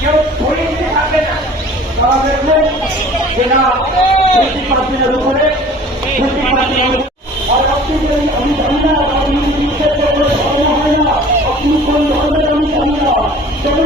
কেউ দিতে থাকবে না তারা দেখবেন যে না উপরে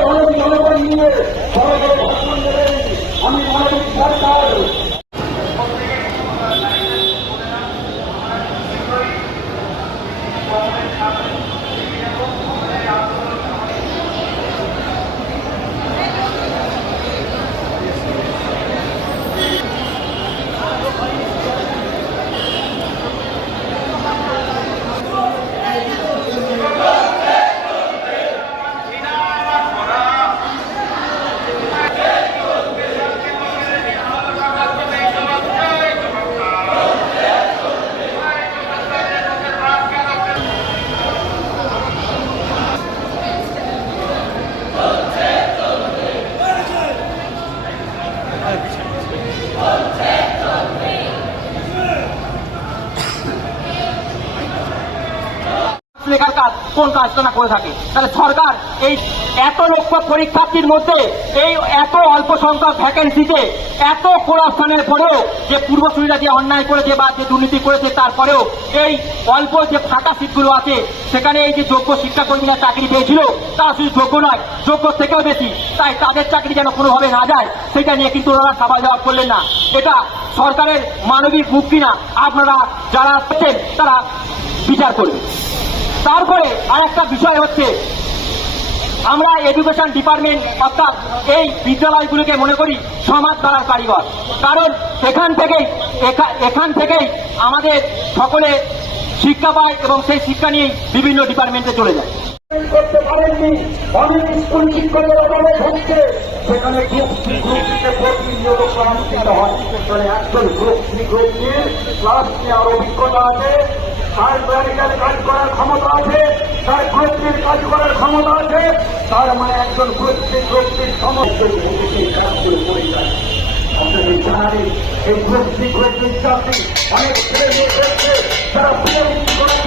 ঘরে জনগণ নিয়ে আমি মানবিক সরকার কাজ কোন কাজটা না করে থাকে? তাহলে সরকার এই এত লক্ষ পরীক্ষার্থীর মধ্যে এই এত অল্প সংখ্যক ভ্যাকেন্সিতে এত কোরাপশনের পরেও যে পূর্বসূরীরা যে অন্যায় করেছে বা যে দুর্নীতি করেছে, তারপরেও এই অল্প যে ফাঁকা সিটগুলো আছে, সেখানে এই যে যোগ্য শিক্ষাকর্মীরা চাকরি পেয়েছিল, তারা শুধু যোগ্য নয়, যোগ্য থেকেও বেশি। তাই তাদের চাকরি যেন কোনোভাবে না যায়, সেটা নিয়ে কিন্তু ওনারা সবাই জবাব করলেন না। এটা সরকারের মানবিক মুখ কিনা, আপনারা যারা আছেন, তারা বিচার করবেন তারপরে আর একটা বিষয় হচ্ছে, আমরা এডুকেশন ডিপার্টমেন্ট অর্থাৎ এই বিদ্যালয়গুলোকে মনে করি সমাজ দ্বারার কারিগর। কারণ এখান থেকেই এখান থেকেই আমাদের সকলে শিক্ষা পায় এবং সেই শিক্ষা নিয়েই বিভিন্ন ডিপার্টমেন্টে চলে যায়। করতে পারেননি অনেক স্কুল ঠিক করে ওখানে ঢুকছে সেখানে গ্রুপ সি গ্রুপ একজন গ্রুপ সি গ্রুপ সির ক্লাস নেওয়ার অভিজ্ঞতা আছে। তার প্র্যাকটিক্যাল কাজ করার ক্ষমতা আছে, তার গোষ্ঠীর কাজ করার ক্ষমতা আছে, তার মানে একজন গোষ্ঠীর গোষ্ঠীর সমস্ত এই সি গ্রুপ চাকরি অনেক ছেলে মেয়ে যারা